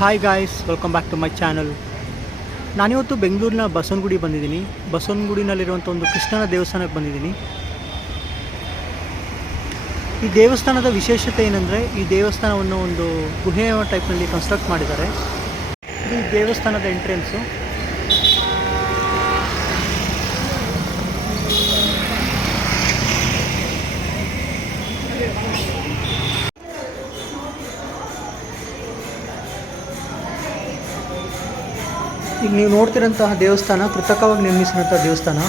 Hi guys, welcome back to my channel. ನಾನಿವತ್ತು ಬೆಂಗಳೂರಿನ ಬಸವನಗುಡಿ ಬಂದಿದ್ದೀನಿ. ಬಸವನಗುಡಿನಲ್ಲಿರುವಂಥ ಒಂದು ಕೃಷ್ಣನ ದೇವಸ್ಥಾನಕ್ಕೆ ಬಂದಿದ್ದೀನಿ. ಈ ದೇವಸ್ಥಾನದ ವಿಶೇಷತೆ ಏನಂದರೆ, ಈ ದೇವಸ್ಥಾನವನ್ನು ಒಂದು ಗುಹೆಯ ಟೈಪ್ನಲ್ಲಿ ಕನ್ಸ್ಟ್ರಕ್ಟ್ ಮಾಡಿದ್ದಾರೆ. ಇದು ಈ ದೇವಸ್ಥಾನದ ಎಂಟ್ರೆನ್ಸು. ಈಗ ನೀವು ನೋಡ್ತಿರೋಂತಹ ದೇವಸ್ಥಾನ ಕೃತಕವಾಗಿ ನಿರ್ಮಿಸಿರೋಂಥ ದೇವಸ್ಥಾನ.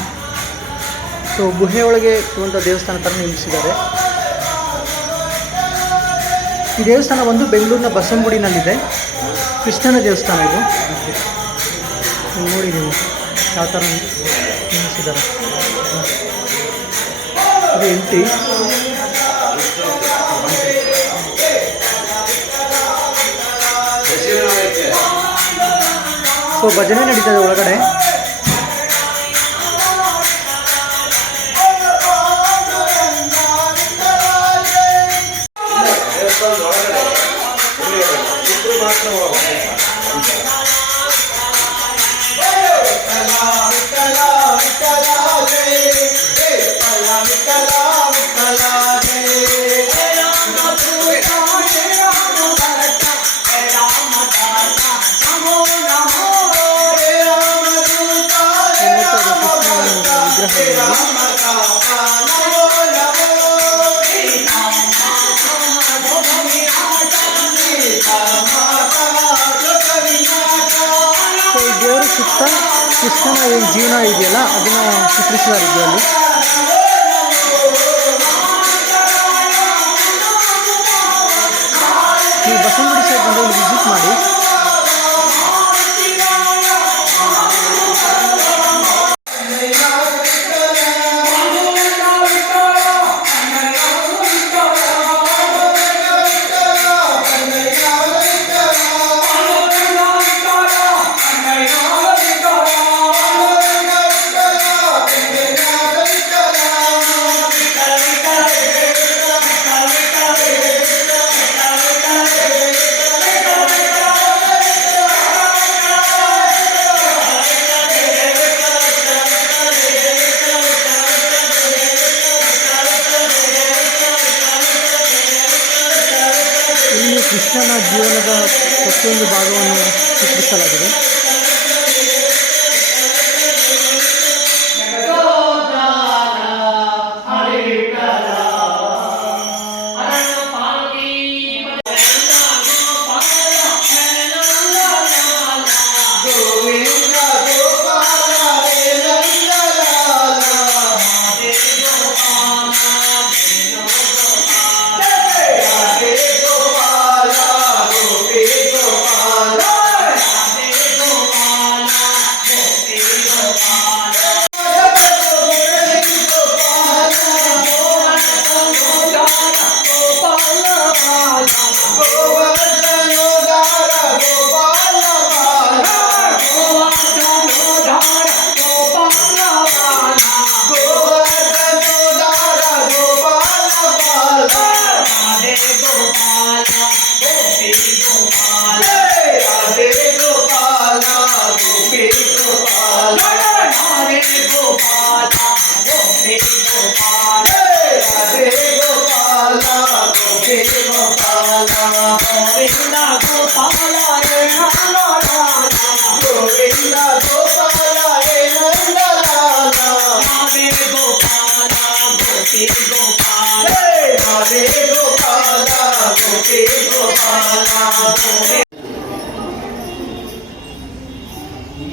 ಸೊ ಗುಹೆಯೊಳಗೆ ಇರುವಂಥ ದೇವಸ್ಥಾನ ಥರ ನಿರ್ಮಿಸಿದ್ದಾರೆ. ಈ ದೇವಸ್ಥಾನ ಬಂದು ಬೆಂಗಳೂರಿನ ಬಸವನಗುಡಿನಲ್ಲಿದೆ. ಕೃಷ್ಣನ ದೇವಸ್ಥಾನ ಇದು. ನೋಡಿ ನೀವು ಯಾವ ಥರ ನಿರ್ಮಿಸಿದ್ದಾರೆ. ಇದು ಎಂಟ್ರಿ. ಸೊ ಭಜನೆ ನಡೀತದೆ ಒಳಗಡೆ. ದೇವರ ಸುತ್ತ ಕೃಷ್ಣನ ಏನು ಜೀವನ ಇದೆಯಲ್ಲ ಅದನ್ನು ಚಿತ್ರಿಸಿದ್ದಾರೆ ಇದರಲ್ಲಿ. ನೀವು ಬಸವನಗುಡಿ ಸೈಡ್ ಬಂದು ವಿಸಿಟ್ ಮಾಡಿ. ಕೃಷ್ಣನ ಜೀವನದ ಪ್ರತಿಯೊಂದು ಭಾಗವನ್ನು ಚಿತ್ರಿಸಲಾಗಿದೆ.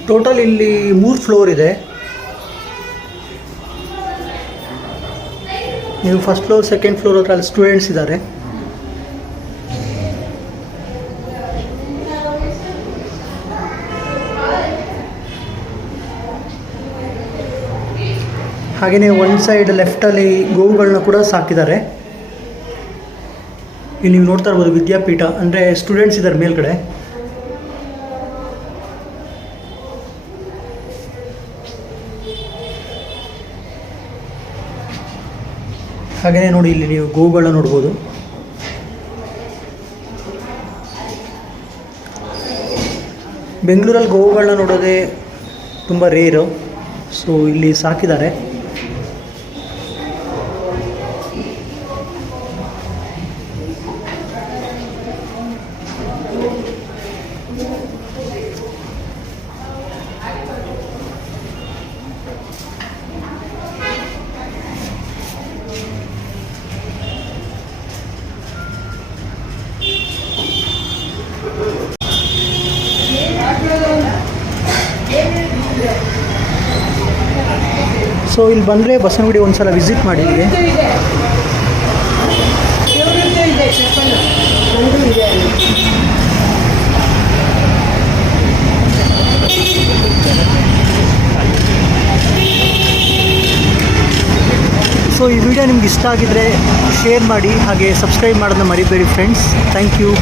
ಟೋಟಲ್ ಇಲ್ಲಿ 3 ಫ್ಲೋರ್ ಇದೆ. ನೀವು ಫಸ್ಟ್ ಫ್ಲೋರ್, ಸೆಕೆಂಡ್ ಫ್ಲೋರ್ ಹತ್ರ ಅಲ್ಲಿ ಸ್ಟೂಡೆಂಟ್ಸ್ ಇದ್ದಾರೆ. ಹಾಗೆಯೇ ಒಂದು ಸೈಡ್ ಲೆಫ್ಟಲ್ಲಿ ಗೋವುಗಳನ್ನ ಕೂಡ ಸಾಕಿದ್ದಾರೆ. ಇಲ್ಲಿ ನೀವು ನೋಡ್ತಾ ಇರ್ಬೋದು ವಿದ್ಯಾಪೀಠ, ಅಂದರೆ ಸ್ಟೂಡೆಂಟ್ಸ್ ಇದ್ದಾರೆ ಮೇಲ್ಗಡೆ. ಹಾಗೆಯೇ ನೋಡಿ ಇಲ್ಲಿ ನೀವು ಗೋವುಗಳನ್ನ ನೋಡ್ಬೋದು. ಬೆಂಗಳೂರಲ್ಲಿ ಗೋವುಗಳನ್ನ ನೋಡೋದೇ ತುಂಬ ರೇರು. ಸೊ ಇಲ್ಲಿ ಸಾಕಿದ್ದಾರೆ. ಸೊ ಇಲ್ಲಿ ಬಂದರೆ ಬಸವನಗುಡಿ ಒಂದು ಸಲ ವಿಸಿಟ್ ಮಾಡಿದ್ವಿ. ಸೊ ಈ ವಿಡಿಯೋ ನಿಮ್ಗೆ ಇಷ್ಟ ಆಗಿದ್ರೆ ಶೇರ್ ಮಾಡಿ, ಹಾಗೆ ಸಬ್ಸ್ಕ್ರೈಬ್ ಮಾಡೋದನ್ನ ಮರಿಬೇಡಿ ಫ್ರೆಂಡ್ಸ್. Thank you.